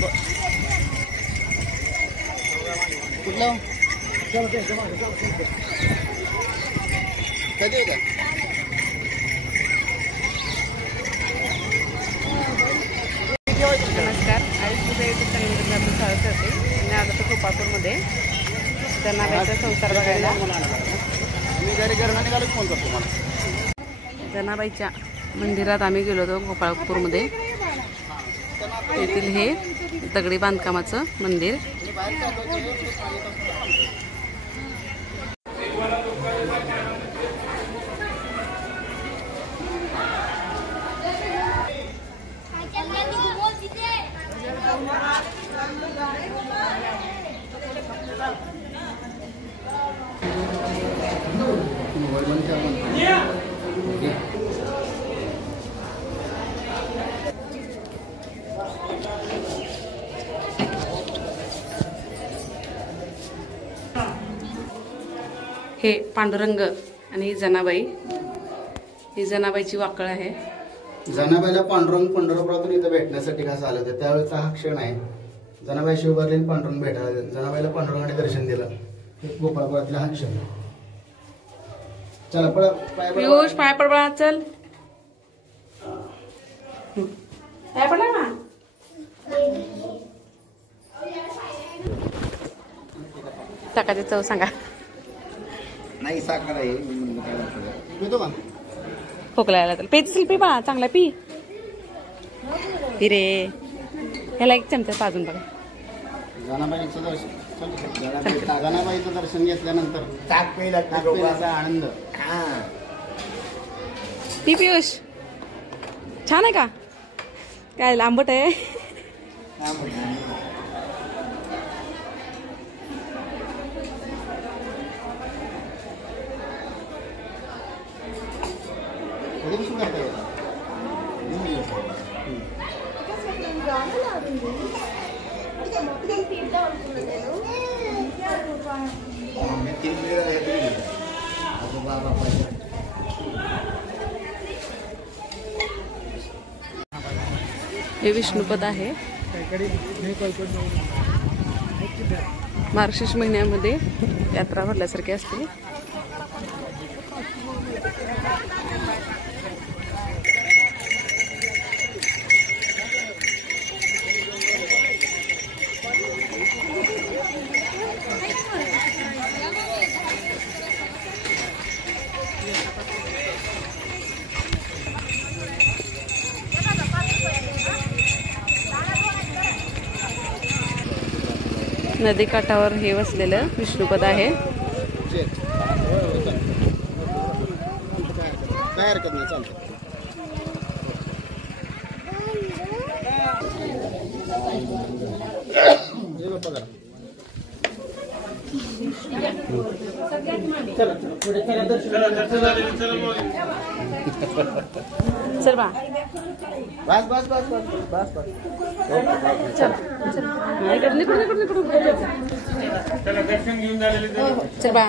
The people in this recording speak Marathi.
कुठलं कधी होता? नमस्कार, आयुष्य युट्यूब चॅनलमध्ये आपण स्वागत करते. मी आलो होतो गोपाळपूरमध्ये जनाबाईचा संसार बघायला. मी घरी घरनं निघालो फोन करतो मला. जनाबाईच्या मंदिरात आम्ही गेलो होतो गोपाळपूरमध्ये. तेथील हे दगडी बांधकामाचं मंदिर. हे पांडुरंग आणि जनाबाई. ही जनाबाईची वाकळ आहे. जनाबाईला पांडुरंग पंढरपुरातून इथं भेटण्यासाठी कसं आलं होतं त्यावेळेचा हा क्षण आहे. जनाबाई शिवबारले पांडुरंग भेटायला जनाबाईला पांडुरंगाने दर्शन दिलं. गोपाळपुरातला हा क्षण. चला पाय पियुष पाय पडबळा. चल पाय पडला ना. टाकाची चव सांगा. नाही साखर आहे. पितो का? खोकला आला तर पेच पी बाळा. चांगला पी रे. ह्याला एक चमचा पाजून बघा. जनाबाईचं दर्शन घेतल्यानंतर ताक आनंद. पी पियुष. छान आहे का? काय लांबट आहे. हे विष्णुपद आहे. मार्गशीर्ष महिन्यामध्ये यात्रा भरल्यासारखी असते. नदी काठावर हे वसलेलं विष्णुपद आहे. काय हरकत नाही. चालतं. चल बा. बस बस बस बस बस बस. चल चल. चल बा.